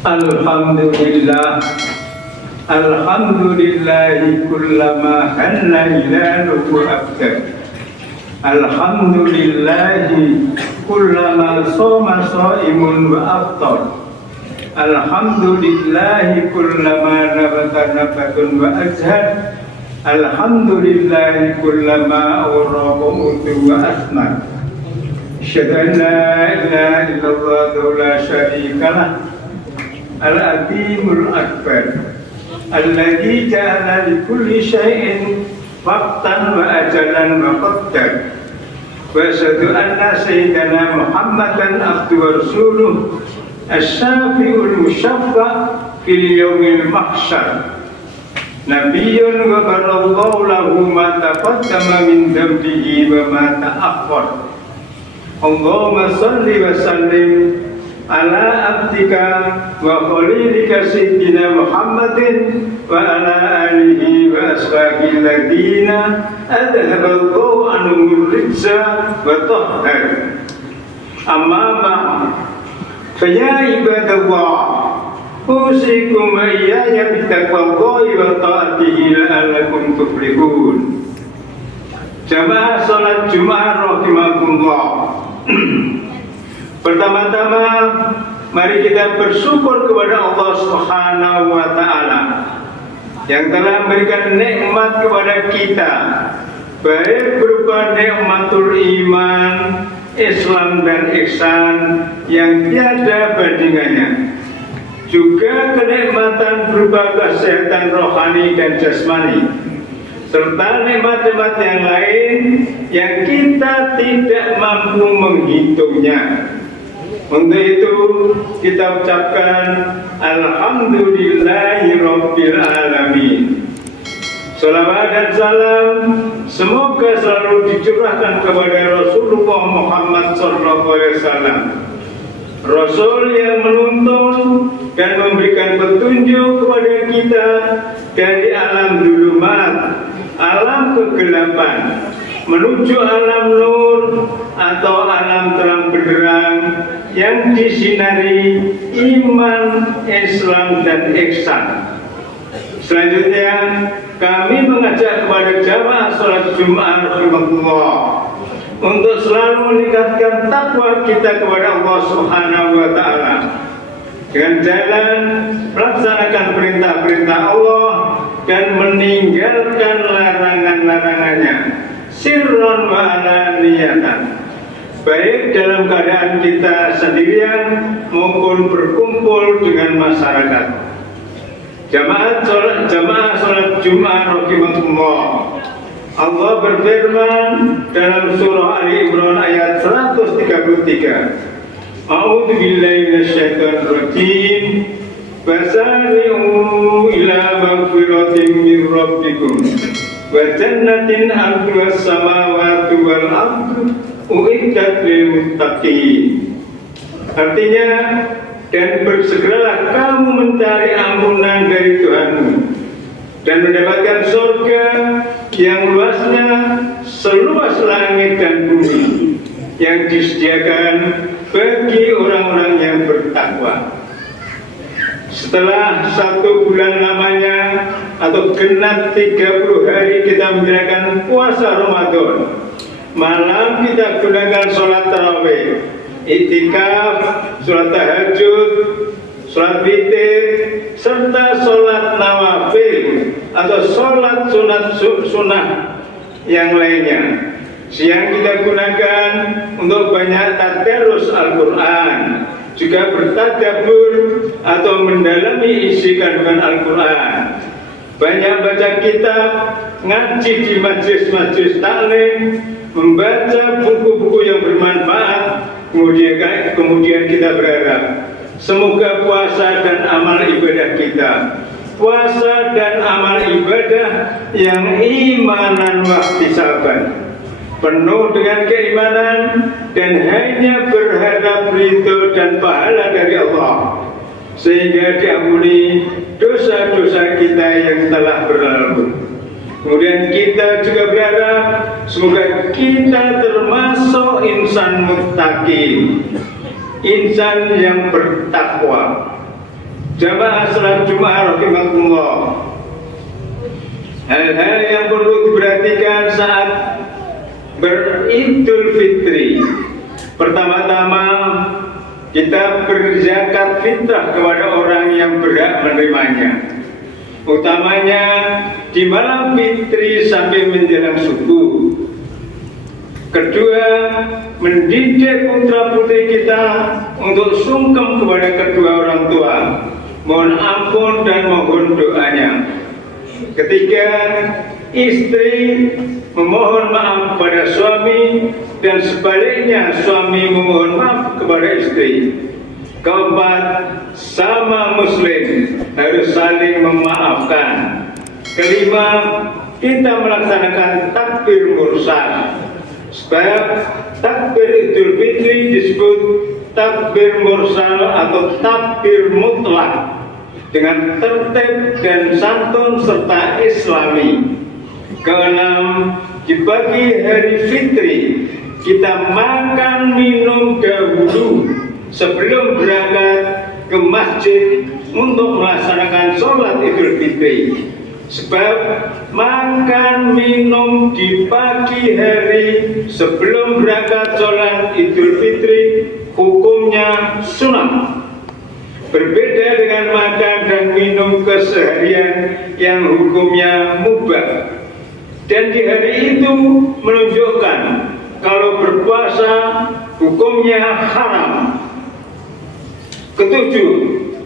Alhamdulillah, alhamdulillahi kullama halla hilaluhu abdan. Alhamdulillahi kullama soma shaimun wa aftar. Alhamdulillahi kullama nabata nabatun wa azhar. Alhamdulillahi kullama awraqa utu wa asmar. Asyhadu an la ilaha illallah wa la syarika lah. Al-Azimul Akbar alladzi ja'ala li kulli syai'in waqtan wa ajalan wa qaddar. Wa asyhadu anna sayyidana Muhammadan abduhu wa rasuluh asy-syafi'ul musyaffa' fil yaumil mahsyar. Nabiyyun ghafarallahu lahu ma taqaddama min dhanbihi wa ma ta'akhkhar. Allahumma shalli wa sallim ala abdika wa khalilika sayyidina Muhammadin wa ala alihi wa ashabihi alladhina adhaballahu anhum rijsa wa tahhar. Amma ba'd, fa ya ibadallah, usikum wa iyaya bittaqwallahi wa ta'atihi la'allakum tuflihun. Jamaah salat Jumat rahimakumullah. Pertama-tama, mari kita bersyukur kepada Allah Subhanahu wa Ta'ala yang telah memberikan nikmat kepada kita, baik berupa nikmatul iman, Islam dan ihsan yang tiada bandingannya, juga kenikmatan berupa kesehatan rohani dan jasmani, serta nikmat-nikmat yang lain yang kita tidak mampu menghitungnya. Untuk itu kita ucapkan Alhamdulillahi Rabbil Alamin. Salawat dan salam semoga selalu dicurahkan kepada Rasulullah Muhammad SAW, Rasul yang menuntun dan memberikan petunjuk kepada kita dari alam dzulumat, alam kegelapan, menuju alam nur atau alam terang benderang yang disinari iman, Islam dan ihsan. Selanjutnya kami mengajak kepada jamaah salat Jumat rahimahullah untuk selalu meningkatkan takwa kita kepada Allah Subhanahu wa Ta'ala dengan jalan melaksanakan perintah-perintah Allah dan meninggalkan larangan-larangannya, sirron wa alaniyatan, baik dalam keadaan kita sendirian maupun berkumpul dengan masyarakat. Jamaah salat Jumat rahimahullah, Allah berfirman dalam surah Ali Imran ayat 133, A'udzu billahi minasyaitonir rajim. Fasari'u ila magfiratin min rabbikum wa jannatin 'arduhas samawati wal ardu uiddat lil muttaqin. Artinya, dan bersegeralah kamu mencari ampunan dari Tuhanmu dan mendapatkan surga yang luasnya seluas langit dan bumi yang disediakan bagi orang-orang yang bertakwa. Setelah 1 bulan lamanya atau genap 30 hari kita menjalankan puasa Ramadan, malam kita gunakan sholat tarawih, iktikaf, sholat tahajud, sholat witir, serta sholat nawafil atau sholat sunat yang lainnya. Siang kita gunakan untuk banyak tadarus Al-Quran, juga bertadabbur atau mendalami isi kandungan Al-Quran, banyak baca kitab, ngaji di majlis-majlis taklim, membaca buku-buku yang bermanfaat. Kemudian kita berharap semoga puasa dan amal ibadah kita, puasa dan amal ibadah yang imanan wahtisaban, penuh dengan keimanan dan hanya berharap ridho dan pahala dari Allah, sehingga diampuni dosa-dosa kita yang telah berlalu. Kemudian kita juga berharap semoga kita termasuk insan muttaqin, insan yang bertakwa. Jamaah salat Jumat rahimakumullah. Hal-hal yang perlu diperhatikan saat beridul fitri. Pertama-tama kita berzakat fitrah kepada orang yang berhak menerimanya, utamanya di malam fitri sampai menjelang subuh. Kedua, mendidik putra putri kita untuk sungkem kepada kedua orang tua, mohon ampun dan mohon doanya. Ketiga, istri memohon maaf kepada suami dan sebaliknya suami memohon maaf kepada istri. Keempat, sama muslim harus saling memaafkan. Kelima, kita melaksanakan takbir mursal. Sebab takbir Idul Fitri disebut takbir mursal atau takbir mutlak dengan tertib dan santun serta islami. Keenam, di pagi hari fitri kita makan minum dahulu sebelum berangkat ke masjid untuk melaksanakan sholat Idul Fitri. Sebab makan minum di pagi hari sebelum berangkat sholat Idul Fitri hukumnya sunnah. Berbeda dengan makan dan minum keseharian yang hukumnya mubah. Dan di hari itu menunjukkan kalau berpuasa hukumnya haram. Ketujuh,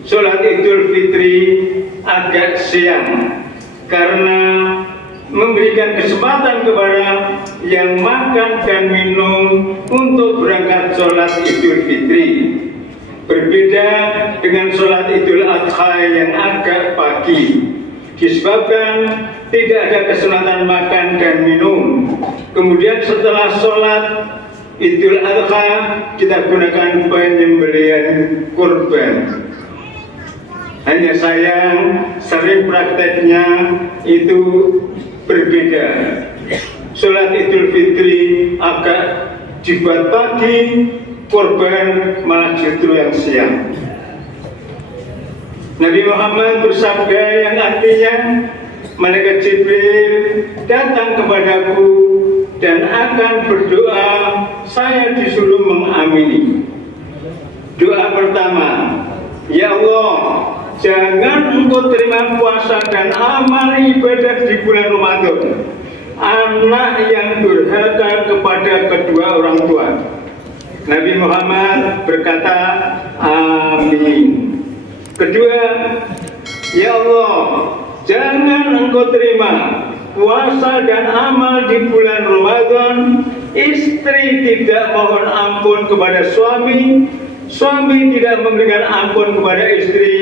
sholat Idul Fitri agak siang karena memberikan kesempatan kepada yang makan dan minum untuk berangkat sholat Idul Fitri. Berbeda dengan sholat Idul Adha yang agak pagi, disebabkan tidak ada kesunatan makan dan minum. Kemudian setelah sholat Idul Adha kita gunakan penyembelihan kurban. Hanya sayang sering prakteknya itu berbeda. Sholat Idul Fitri agak dibuat pagi, kurban malah justru yang siang. Nabi Muhammad bersabda yang artinya, malaikat Jibril datang kepadaku dan akan berdoa, saya disuruh mengamini. Doa pertama, ya Allah, jangan Engkau terima puasa dan amal ibadah di bulan Ramadan anak yang durhaka kepada kedua orang tua. Nabi Muhammad berkata, amin. Kedua, ya Allah, jangan Engkau terima puasa dan amal di bulan Ramadan istri tidak mohon ampun kepada suami, suami tidak memberikan ampun kepada istri,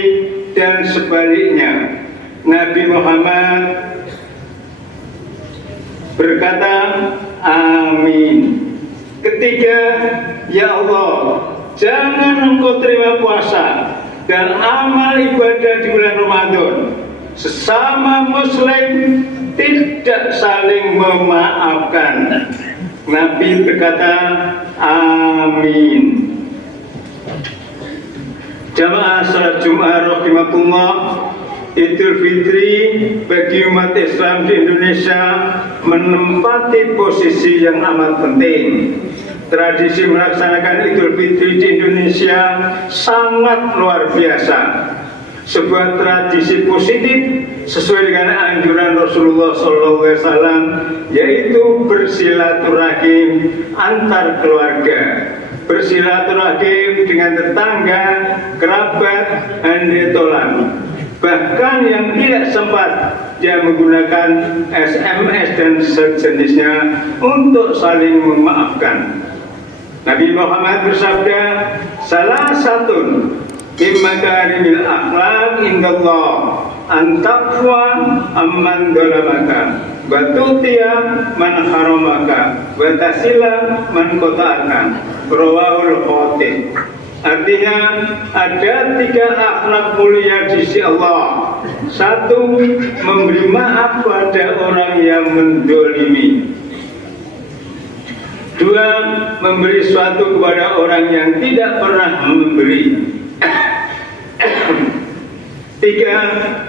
dan sebaliknya. Nabi Muhammad berkata, amin. Ketiga, ya Allah, jangan Engkau terima puasa dan amal ibadah di bulan Ramadan sesama muslim tidak saling memaafkan. Nabi berkata, amin. Jamaah salat Jumat rahimakumullah, Idul Fitri bagi umat Islam di Indonesia menempati posisi yang amat penting. Tradisi melaksanakan Idul Fitri di Indonesia sangat luar biasa. Sebuah tradisi positif sesuai dengan anjuran Rasulullah SAW, yaitu bersilaturahim antar keluarga, bersilaturahim dengan tetangga, kerabat, handetolan. Bahkan yang tidak sempat dia menggunakan SMS dan sejenisnya untuk saling memaafkan. Nabi Muhammad bersabda, salah satu mimakarimil akhlaq indallah antaqwa amman dolamaka wa tu'tiya man haramaka wa tasila man qata'aka. Rawahul Khatib. Artinya ada 3 akhlak mulia di sisi Allah. 1, memberi maaf pada orang yang mendolimi. 2, memberi sesuatu kepada orang yang tidak pernah memberi. Tiga,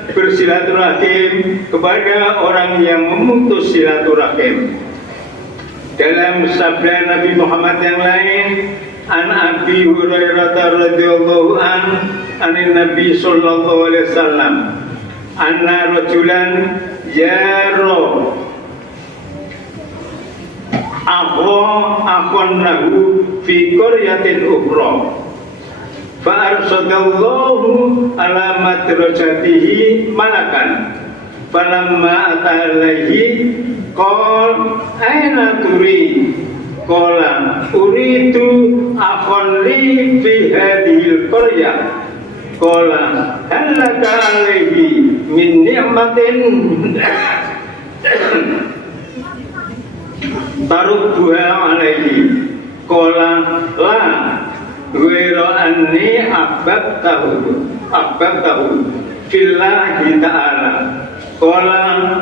bersilaturahim kepada orang yang memutus silaturahim. Dalam sabda Nabi Muhammad yang lain, an Abi Hurairah radhiyallahu anin Nabi sallallahu alaihi wasallam, anna rajulan yaro akhon lahu fi qaryatin ukhra fa arsadallahu ala madrajatihi malakan falamma atalaihi qol aina turi qala uridu akhon li fi hadhil qaryah qala hal laka alaihi min ni'matin tarubbuha alaihi qala la ghairu anni ahbabtahu fillahi ta'ala qala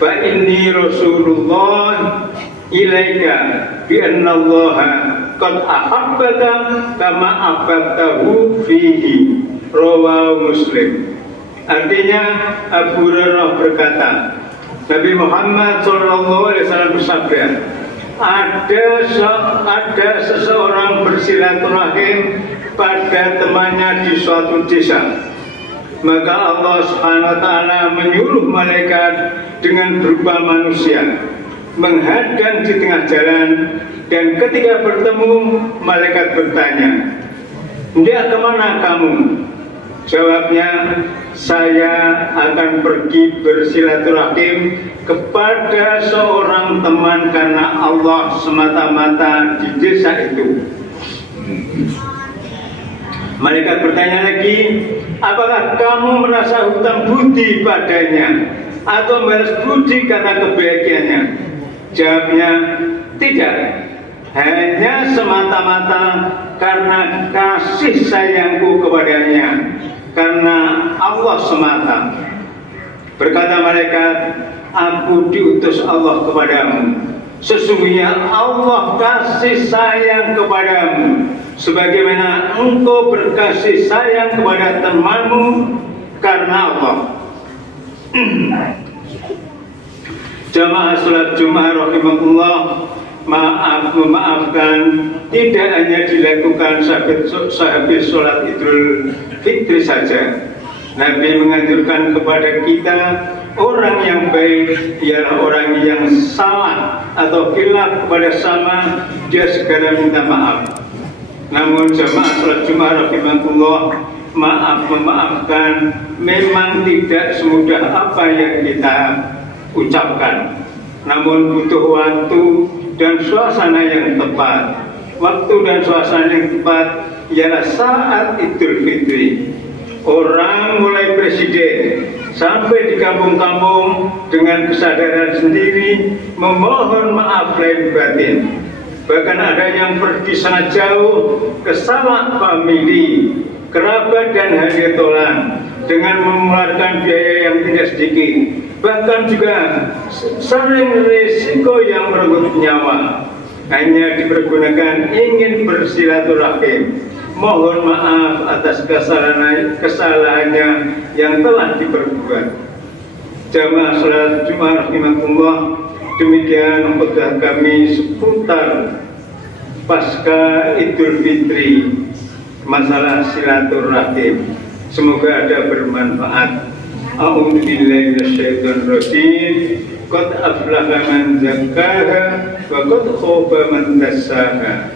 fa inni rasulullah ilaika bi anna allaha qad ahabbaka kama ahbabtahu fihi rawahu Muslim. Artinya Abu Hurairah berkata, Nabi Muhammad SAW bersabda, ada seseorang bersilaturahim pada temannya di suatu desa. Maka Allah Subhanahu wa Ta'ala menyuruh malaikat dengan berupa manusia menghadang di tengah jalan, dan ketika bertemu malaikat bertanya, "Dia kemana kamu?" Jawabnya, "Saya akan pergi bersilaturahim kepada seorang teman karena Allah semata-mata di desa itu." Malaikat bertanya lagi, "Apakah kamu merasa hutang budi padanya atau membalas budi karena kebaikannya?" Jawabnya, "Tidak, hanya semata-mata karena kasih sayangku kepadanya, karena Allah semata." Berkata malaikat, "Aku diutus Allah kepadamu. Sesungguhnya Allah kasih sayang kepadamu sebagaimana engkau berkasih sayang kepada temanmu karena Allah." Jamaah salat Jumat rahimahullah, memaafkan tidak hanya dilakukan sehabis sholat Idul Fitri saja. Nabi menganjurkan kepada kita, orang yang baik ialah orang yang salah atau khilaf kepada sama, dia segera minta maaf. Namun jamaah salat Jumat rahimahullah, memaafkan memang tidak semudah apa yang kita ucapkan, namun butuh waktu dan suasana yang tepat. Waktu dan suasana yang tepat ialah saat Idul Fitri. Orang mulai presiden sampai di kampung-kampung dengan kesadaran sendiri memohon maaf lahir batin. Bahkan ada yang pergi sangat jauh ke sanak famili, kerabat dan haditolan dengan mengeluarkan biaya yang tidak sedikit. Bahkan juga sering risiko yang merenggut nyawa hanya dipergunakan ingin bersilaturahim. Mohon maaf atas kesalahannya yang telah diperbuat. Jamaah salat Jumat rahimahullah, demikian khutbah kami seputar pasca Idul Fitri, masalah silaturahim. Semoga ada bermanfaat. A'udzu billahi minasyaitonir rajim. Qad aflaha man zakkaha wa qad khaba man dassaha.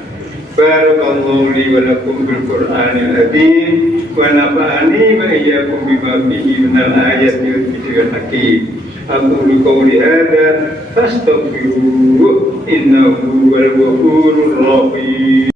Barakallahu li wa lakum bil Qur'anil azim wa nafa'ani wa iyyakum bima fihi minal ayati wal dzikril hakim. Aqulu qawli hadza fastaghfiruhu innahu huwal ghafurur rahim.